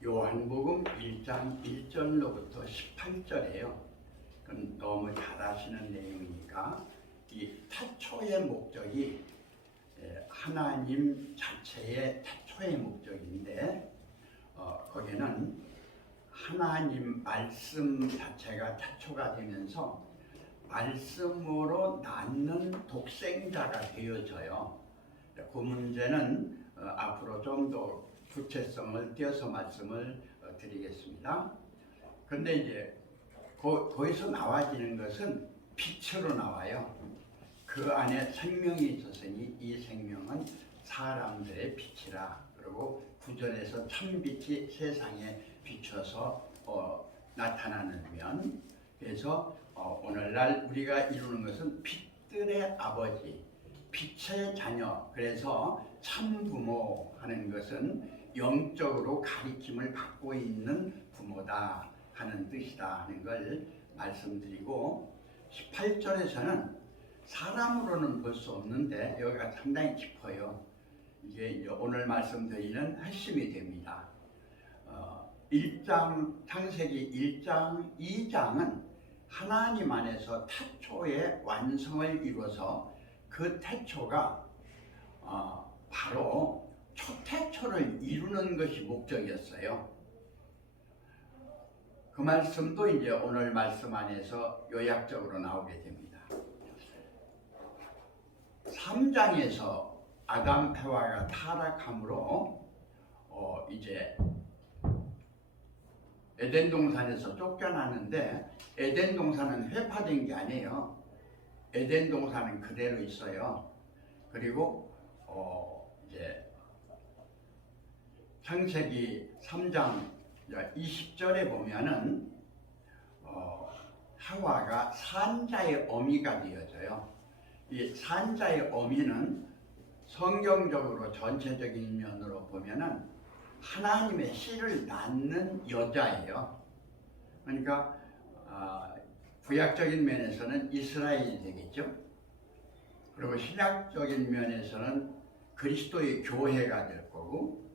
요한복음 1장 1절로부터 18절이에요. 그건 너무 잘 아시는 내용이니까 이 태초의 목적이 하나님 자체의 태초의 목적인데 거기는 하나님 말씀 자체가 태초가 되면서 말씀으로 낳는 독생자가 되어져요. 그 문제는 앞으로 좀 더 구체성을 띄어서 말씀을 드리겠습니다. 그런데 이제 거기서 나와지는 것은 빛으로 나와요. 그 안에 생명이 있었으니 이 생명은 사람들의 빛이라. 그리고 구절에서 참빛이 세상에 비춰서 나타나는 면. 그래서 오늘날 우리가 이루는 것은 빛들의 아버지, 빛의 자녀. 그래서 참부모 하는 것은 영적으로 가리킴을 받고 있는 부모다 하는 뜻이다 하는 걸 말씀드리고, 18절에서는 사람으로는 볼 수 없는데 여기가 상당히 깊어요. 이게 이제 오늘 말씀드리는 핵심이 됩니다. 1장, 창세기 1장, 2장은 하나님 안에서 태초의 완성을 이루어서 그 태초가 바로 초태초를 이루는 것이 목적이었어요. 그 말씀도 이제 오늘 말씀 안에서 요약적으로 나오게 됩니다. 3장에서 아담 해와가 타락함으로 이제 에덴 동산에서 쫓겨나는데, 에덴 동산은 회파된 게 아니에요. 에덴 동산은 그대로 있어요. 그리고 이제 창세기 3장 20절에 보면은 하와가 산자의 어미가 되어져요. 이 산자의 어미는 성경적으로 전체적인 면으로 보면은 하나님의 씨를 낳는 여자예요. 그러니까 구약적인 면에서는 이스라엘이 되겠죠. 그리고 신약적인 면에서는 그리스도의 교회가 될 거고,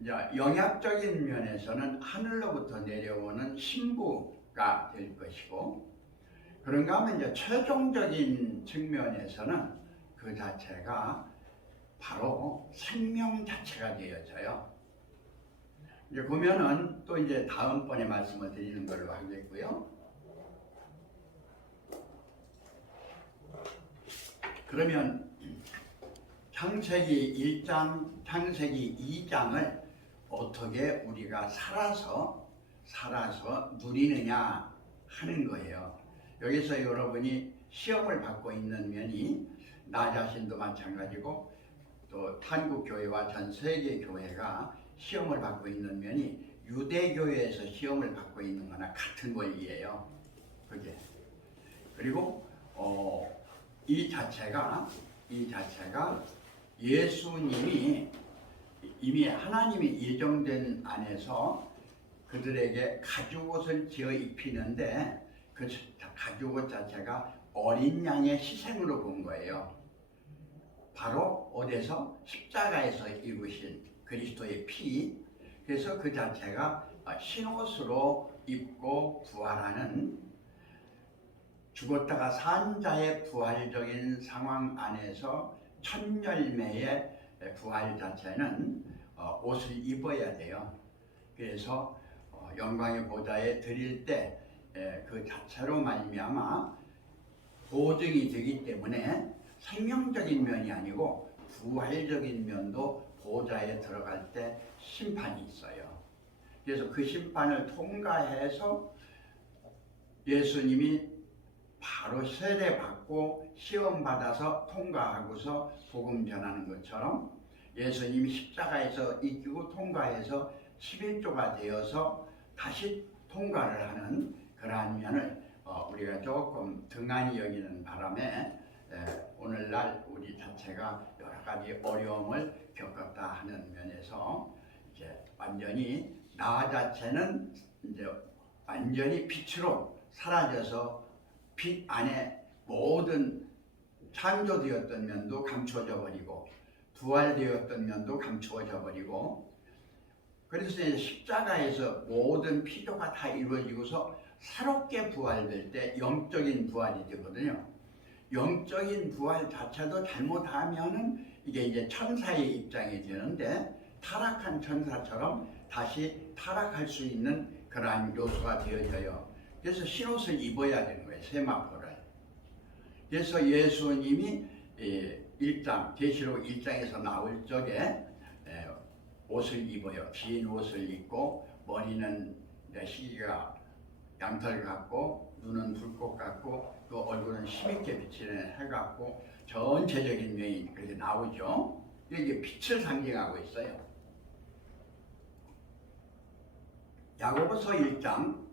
이제 영약적인 면에서는 하늘로부터 내려오는 신부가 될 것이고, 그런가 하면 이제 최종적인 측면에서는 그 자체가 바로 생명 자체가 되어져요. 이제 보면은 또 이제 다음번에 말씀을 드리는 걸로 하겠고요. 그러면 창세기 1장, 창세기 2장을 어떻게 우리가 살아서 누리느냐 하는 거예요. 여기서 여러분이 시험을 받고 있는 면이 나 자신도 마찬가지고 또 한국교회와 전 세계 교회가 시험을 받고 있는 면이 유대교회에서 시험을 받고 있는 거나 같은 원리예요. 그게. 그리고 이 자체가 예수님이 이미 하나님이 예정된 안에서 그들에게 가죽옷을 지어 입히는데 그 가죽옷 자체가 어린 양의 희생으로 본 거예요. 바로 어디서? 십자가에서 이루신 그리스도의 피. 그래서 그 자체가 흰옷으로 입고 부활하는, 죽었다가 산 자의 부활적인 상황 안에서 첫 열매의 부활 자체는 옷을 입어야 돼요. 그래서 영광의 보좌에 드릴 때 그 자체로 말미암아 보증이 되기 때문에 생명적인 면이 아니고 부활적인 면도 보좌에 들어갈 때 심판이 있어요. 그래서 그 심판을 통과해서 예수님이 바로 세례받고 시험받아서 통과하고서 복음 전하는 것처럼 예수님이 십자가에서 이기고 통과해서 11조가 되어서 다시 통과를 하는 그러한 면을 우리가 조금 등한히 여기는 바람에 오늘날 우리 자체가 여러 가지 어려움을 겪었다 하는 면에서 이제 완전히 나 자체는 이제 완전히 빛으로 사라져서 빛 안에 모든 창조되었던 면도 감추어져 버리고 부활되었던 면도 감추어져 버리고 그래서 이제 십자가에서 모든 필요가 다 이루어지고서 새롭게 부활될 때 영적인 부활이 되거든요. 영적인 부활 자체도 잘못하면은 이게 이제 천사의 입장이 되는데 타락한 천사처럼 다시 타락할 수 있는 그러한 요소가 되어져요. 그래서 흰옷을 입어야 되는 거예요. 세마포를. 그래서 예수님이 1장, 계시록 1장에서 나올 적에 옷을 입어요. 긴 옷을 입고 머리는 시기가 양털 같고 눈은 불꽃 같고 또 얼굴은 힘있게 비치는 해 같고 전체적인 면이 그렇게 나오죠. 이게 빛을 상징하고 있어요. 야고보서 1장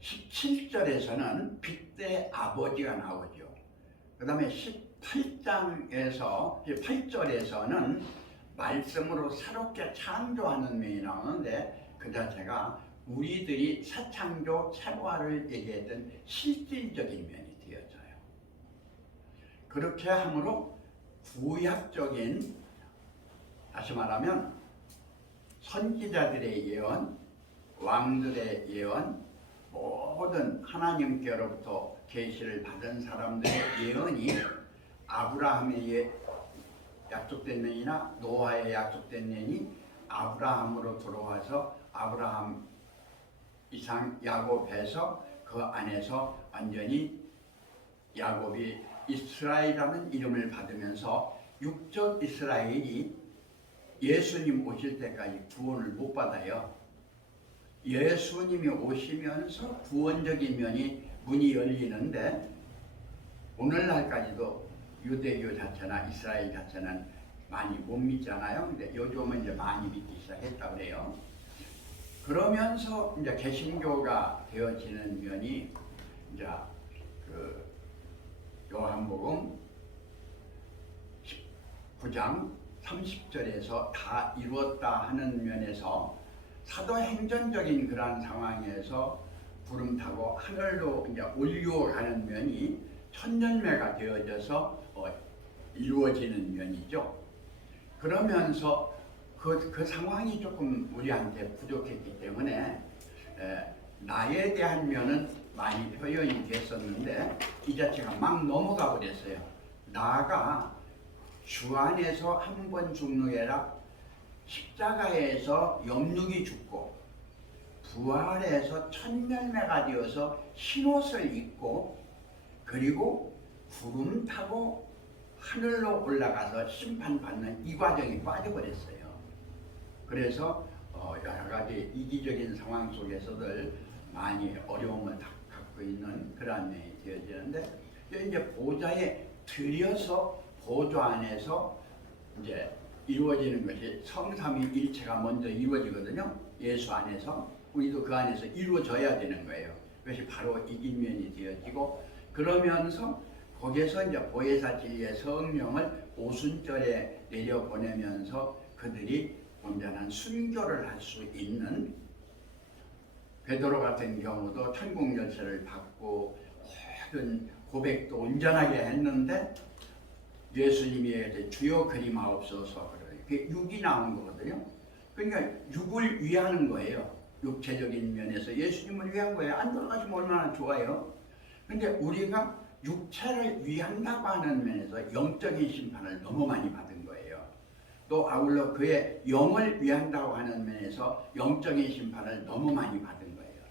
17절에서는 빛의 아버지가 나오죠. 그 다음에 8절에서는 말씀으로 새롭게 창조하는 면이 나오는데 그 자체가 우리들이 새 창조, 새 부활을 얘기했던 실질적인 면이 되어져요. 그렇게 함으로 구약적인, 다시 말하면 선지자들의 예언, 왕들의 예언, 모든 하나님께로부터 계시를 받은 사람들의 예언이 아브라함의 약속된 년이나 노아의 약속된 년이 아브라함으로 들어와서 아브라함 이상 야곱해서 그 안에서 완전히 야곱이 이스라엘이라는 이름을 받으면서 육적 이스라엘이 예수님 오실 때까지 구원을 못 받아요. 예수님이 오시면서 구원적인 문이 열리는데 오늘날까지도 유대교 자체나 이스라엘 자체는 많이 못 믿잖아요. 근데 요즘은 이제 많이 믿기 시작했다고 그래요. 그러면서 이제 개신교가 되어지는 면이 이제 그 요한복음 19장 30절에서 다 이루었다 하는 면에서 사도행전적인 그러한 상황에서 구름 타고 하늘로 이제 올려가는 면이 천년매가 되어져서 이루어지는 면이죠. 그러면서 그 상황이 조금 우리한테 부족했기 때문에 나에 대한 면은 많이 표현이 됐었는데 이 자체가 막 넘어가 버렸어요. 나가 주 안에서 한 번 죽는 게 아니라 십자가에서 영육이 죽고 부활해서 천년매가 되어서 흰옷을 입고 그리고 구름 타고 하늘로 올라가서 심판받는 이 과정이 빠져버렸어요. 그래서 여러 가지 이기적인 상황 속에서들 많이 어려움을 갖고 있는 그러한 면이 되어지는데 이제 보좌에 들여서 보좌 안에서 이제 이루어지는 것이 성삼위일체가 먼저 이루어지거든요. 예수 안에서 우리도 그 안에서 이루어져야 되는 거예요. 그것이 바로 이기면이 되어지고 그러면서 거기에서 이제 보혜사 진리의 성령을 오순절에 내려보내면서 그들이 온전한 순교를 할 수 있는 베드로 같은 경우도 천국 열쇠를 받고 모든 고백도 온전하게 했는데 예수님이 주여 그리마옵소서 그게 육이 나온 거거든요. 그러니까 육을 위하는 거예요. 육체적인 면에서 예수님을 위한 거예요. 안 돌아가시면 얼마나 좋아요. 근데 우리가 육체를 위한다고 하는 면에서 영적인 심판을 너무 많이 받은 거예요. 또 아울러 그의 영을 위한다고 하는 면에서 영적인 심판을 너무 많이 받은 거예요.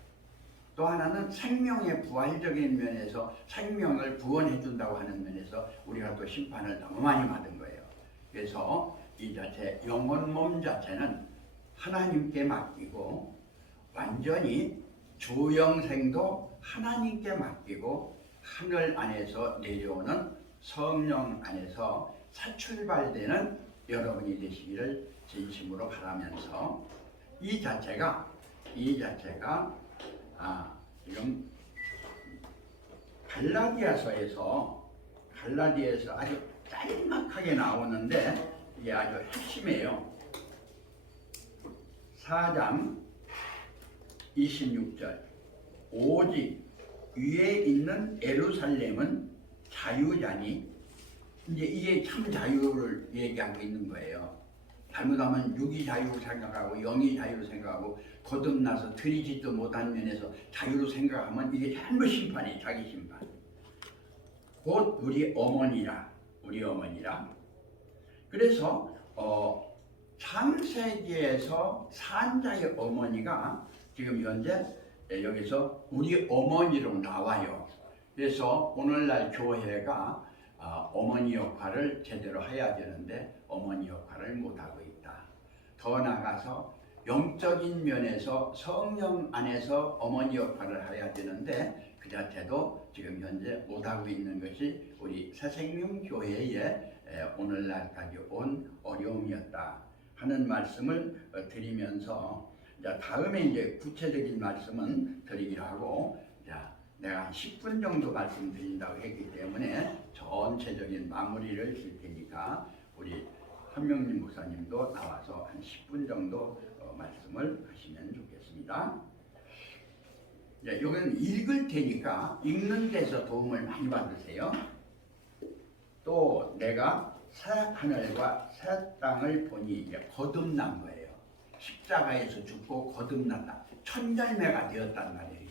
또 하나는 생명의 부활적인 면에서 생명을 구원해 준다고 하는 면에서 우리가 또 심판을 너무 많이 받은 거예요. 그래서 이 자체 영혼 몸 자체는 하나님께 맡기고 완전히 주영생도 하나님께 맡기고 하늘 안에서 내려오는 성령 안에서 새 출발되는 여러분이 되시기를 진심으로 바라면서 이 자체가 지금 갈라디아서에서 아주 짤막하게 나오는데 이게 아주 핵심이에요. 4장 26절 오직 위에 있는 예루살렘은 자유자니 이제 이게 참 자유를 얘기하고 있는 거예요. 잘못하면 육이 자유로 생각하고 영이 자유로 생각하고 거듭나서 들이지도 못한 면에서 자유로 생각하면 이게 전부 심판이에요. 자기 심판. 곧 우리 어머니라. 그래서 창세기에서 산자의 어머니가 지금 현재 여기서 우리 어머니로 나와요. 그래서 오늘날 교회가 어머니 역할을 제대로 해야 되는데 어머니 역할을 못하고 있다. 더 나아가서 영적인 면에서 성령 안에서 어머니 역할을 해야 되는데 그 자체도 지금 현재 못하고 있는 것이 우리 새생명교회에 오늘날까지 온 어려움이었다 하는 말씀을 드리면서 다음에 이제 구체적인 말씀은 드리기로 하고 내가 한 10분 정도 말씀드린다고 했기 때문에 전체적인 마무리를 줄 테니까 우리 한명림 목사님도 나와서 한 10분 정도 말씀을 하시면 좋겠습니다. 이건 읽을 테니까 읽는 데서 도움을 많이 받으세요. 또 내가 새 하늘과 새 땅을 보니 이제 거듭난 거예요. 십자가에서 죽고 거듭났다. 천절매가 되었단 말이에요.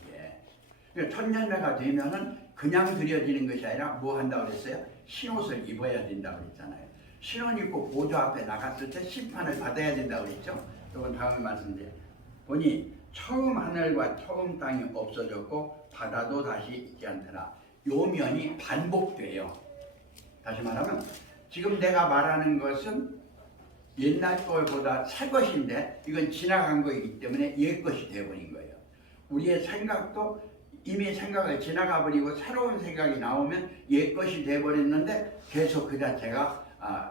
이게 천절매가 되면은 그냥 드려지는 것이 아니라 뭐 한다고 그랬어요? 신옷을 입어야 된다고 그랬잖아요. 신옷 입고 보좌 앞에 나갔을 때 심판을 받아야 된다고 그랬죠. 이건 다음에 말씀드려요. 보니 처음 하늘과 처음 땅이 없어졌고 바다도 다시 있지 않더라. 요 면이 반복돼요. 다시 말하면 지금 내가 말하는 것은 옛날 것보다 새 것인데 이건 지나간 것이기 때문에 옛 것이 되어버린 거예요. 우리의 생각도 이미 생각을 지나가 버리고 새로운 생각이 나오면 옛 것이 되어버렸는데 계속 그 자체가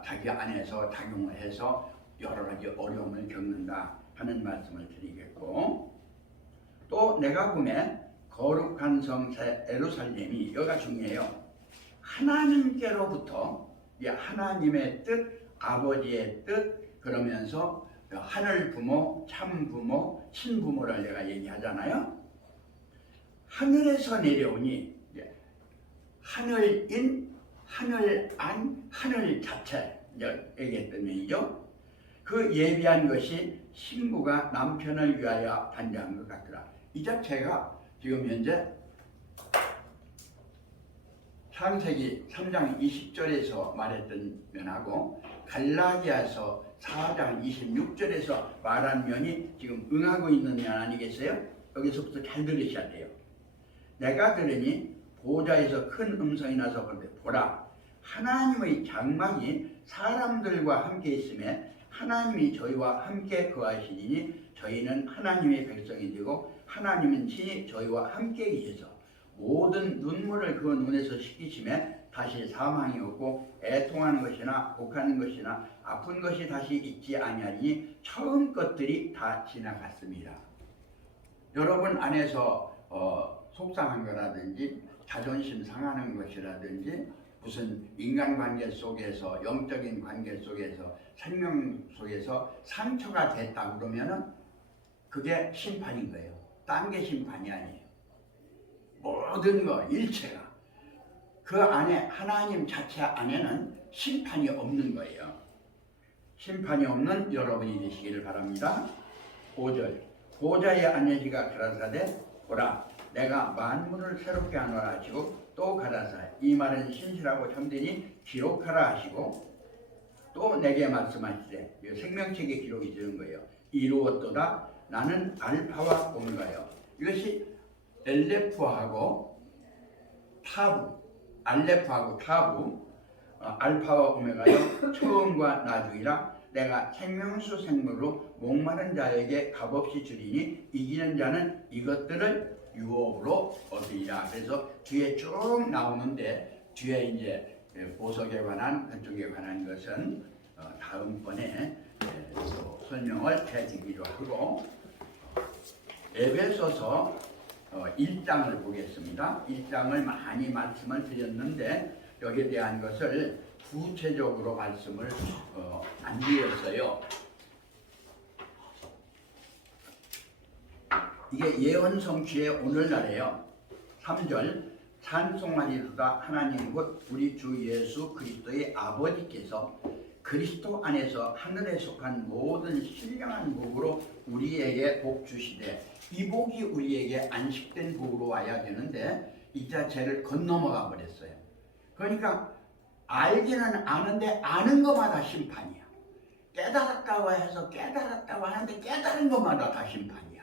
자기 안에서 작용을 해서 여러 가지 어려움을 겪는다 하는 말씀을 드리겠고, 또 내가 보면 거룩한 성 예루살렘이 여기가 중요해요. 하나님께로부터 하나님의 뜻, 아버지의 뜻, 그러면서 하늘 부모, 참 부모, 친부모를 내가 얘기하잖아요. 하늘에서 내려오니 하늘인, 하늘안, 하늘 자체 얘기했던 얘기죠. 그 예비한 것이 신부가 남편을 위하여 반대한 것 같더라. 이 자체가 지금 현재 창세기 3장 20절에서 말했던 면하고 갈라디아서 4장 26절에서 말한 면이 지금 응하고 있는 면 아니겠어요? 여기서부터 잘 들으셔야 돼요. 내가 들으니 보좌에서 큰 음성이 나서 보라, 하나님의 장막이 사람들과 함께 있음에 하나님이 저희와 함께 거하시니 저희는 하나님의 백성이 되고 하나님은 친히 저희와 함께 계셔서 모든 눈물을 그 눈에서 씻기심에 다시 사망이 없고 애통하는 것이나 곡하는 것이나 아픈 것이 다시 있지 아니하니 처음 것들이 다 지나갔습니다. 여러분 안에서 속상한 거라든지 자존심 상하는 것이라든지 무슨 인간관계 속에서 영적인 관계 속에서 생명 속에서 상처가 됐다 그러면은 그게 심판인 거예요. 딴 게 심판이 아니에요. 모든 거 일체가 그 안에 하나님 자체 안에는 심판이 없는 거예요. 심판이 없는 여러분이 되시기를 바랍니다. 5절 보좌에 앉으시가 가라사대 보라 내가 만물을 새롭게 하노라 하시고 또 가라사 이 말은 신실하고 참되니 기록하라 하시고 또 내게 말씀하시되 생명책에 기록이 되는 거예요. 이루었도다 나는 알파와 오메가요. 이것이 엘레프하고 타부, 알레프하고 타부, 알파와 오메가요 처음과 나중이라 내가 생명수 생물로 목마른 자에게 값없이 주리니 이기는 자는 이것들을 유업으로 얻으리라. 그래서 뒤에 쭉 나오는데 뒤에 이제 보석에 관한 그쪽에 관한 것은 다음번에 설명을 해드리기로 하고 에베소서 1장을 보겠습니다. 1장을 많이 말씀을 드렸는데 여기에 대한 것을 구체적으로 말씀을 안 드렸어요. 이게 예언 성취의 오늘날이에요. 3절 찬송하리로다. 하나님 곧 우리 주 예수 그리스도의 아버지께서 그리스도 안에서 하늘에 속한 모든 신령한 복으로 우리에게 복 주시되, 이 복이 우리에게 안식된 복으로 와야 되는데 이 자체를 건너먹어 버렸어요. 그러니까 알기는 아는데 아는 것마다 심판이야. 깨달았다고 해서 깨달았다고 하는데 깨달은 것마다 다 심판이야.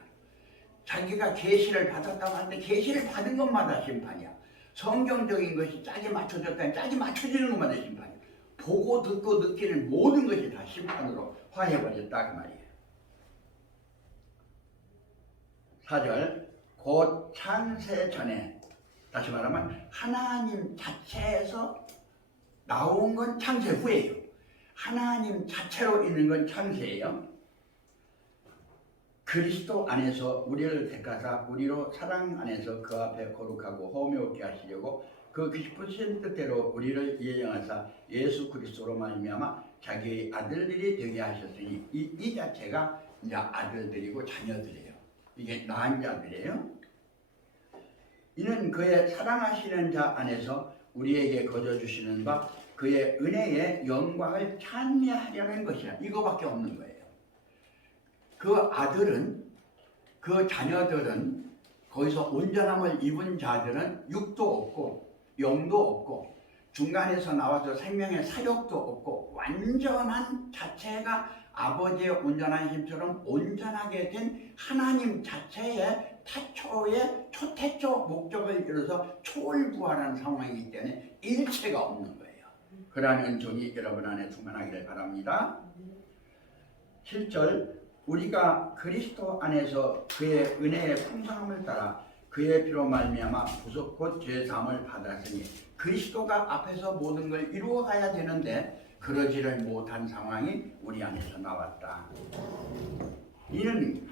자기가 계시를 받았다고 하는데 계시를 받은 것마다 심판이야. 성경적인 것이 짝이 맞춰졌다니 짝이 맞춰지는 것마다 심판이야. 보고 듣고 느끼는 모든 것이 다 심판으로 화해버렸다 그 말이에요. 4절 곧 창세 전에, 다시 말하면 하나님 자체에서 나온 건 창세 후예요. 하나님 자체로 있는 건 창세예요. 그리스도 안에서 우리를 택하사 우리로 사랑 안에서 그 앞에 거룩하고 호묘케 하시려고 그 깊으신 뜻대로 우리를 예정하사 예수 그리스도로 말미암아 자기의 아들들이 되게 하셨으니, 이 자체가 이제 아들들이고 자녀들이에요. 이게 낳은 자들이에요. 이는 그의 사랑하시는 자 안에서 우리에게 거저 주시는 바 그의 은혜의 영광을 찬미하려는 것이라. 이거밖에 없는 거예요. 그 아들은, 그 자녀들은, 거기서 온전함을 입은 자들은 육도 없고 영도 없고 중간에서 나와서 생명의 사역도 없고 완전한 자체가 아버지의 온전한 힘처럼 온전하게 된 하나님 자체의 태초의 초태초 목적을 이뤄서 초월부활한 상황이기 때문에 일체가 없는 거예요. 그러한 은총이 여러분 안에 충만하기를 바랍니다. 7절 우리가 그리스도 안에서 그의 은혜의 풍성함을 따라 그의 피로 말미암아 구속 곧 죄 사함을 받았으니, 그리스도가 앞에서 모든 걸 이루어 가야 되는데 그러지를 못한 상황이 우리 안에서 나왔다. 이는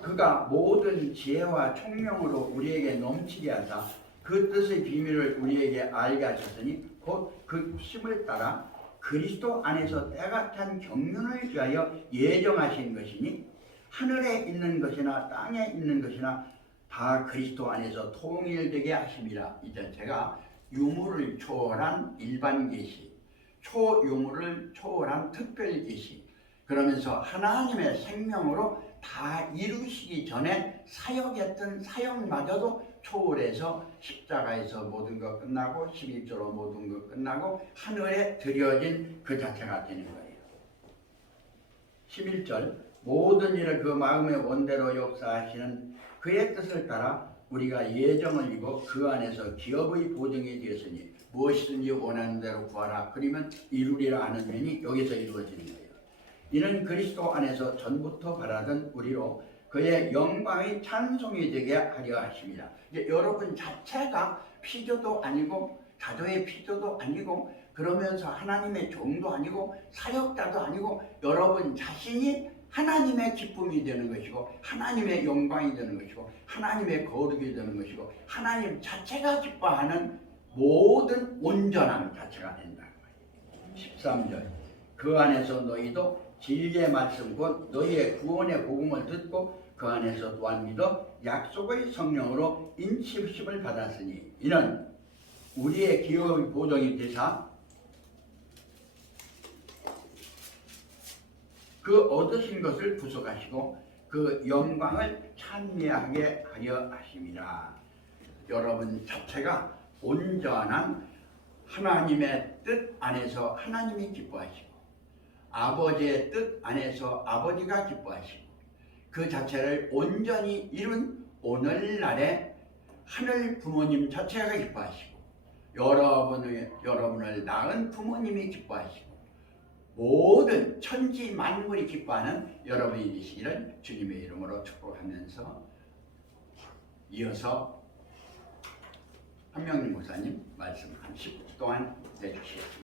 그가 모든 지혜와 총명으로 우리에게 넘치게 하사 그 뜻의 비밀을 우리에게 알게 하셨으니 곧 그 심을 따라 그리스도 안에서 때가 찬 경륜을 위하여 예정하신 것이니, 하늘에 있는 것이나 땅에 있는 것이나 다 그리스도 안에서 통일되게 하심이라. 이 자체가 유물을 초월한 일반 계시, 초유물을 초월한 특별 계시, 그러면서 하나님의 생명으로 다 이루시기 전에 사역했던 사역마저도 초월해서 십자가에서 모든 것 끝나고 11조로 모든 것 끝나고 하늘에 드려진 그 자체가 되는 거예요. 11절 모든 일을 그 마음의 원대로 역사하시는 그의 뜻을 따라 우리가 예정을 이고 그 안에서 기업의 보증이 되었으니 무엇이든지 원하는 대로 구하라 그러면 이루리라 하는 면이 여기서 이루어지는 거예요. 이는 그리스도 안에서 전부터 바라던 우리로 그의 영광의 찬송이 되게 하려 하십니다. 이제 여러분 자체가 피조도 아니고 자조의 피조도 아니고 그러면서 하나님의 종도 아니고 사역자도 아니고 여러분 자신이 하나님의 기쁨이 되는 것이고 하나님의 영광이 되는 것이고 하나님의 거룩이 되는 것이고 하나님 자체가 기뻐하는 모든 온전함 자체가 된다는 거예요. 13절 그 안에서 너희도 진리의 말씀 곧 너희의 구원의 복음을 듣고 그 안에서 또한 믿어 약속의 성령으로 인치심을 받았으니, 이는 우리의 기업의 보정이 되사 그 얻으신 것을 구속하시고 그 영광을 찬미하게 하려 하심이라. 여러분 자체가 온전한 하나님의 뜻 안에서 하나님이 기뻐하시고 아버지의 뜻 안에서 아버지가 기뻐하시고 그 자체를 온전히 이룬 오늘날의 하늘 부모님 자체가 기뻐하시고 여러분을 낳은 부모님이 기뻐하시고 모든 천지 만물이 기뻐하는 여러분이 되시기를 주님의 이름으로 축복하면서 이어서 한명림 목사님 말씀 한 10분 동안 내주시겠습니다.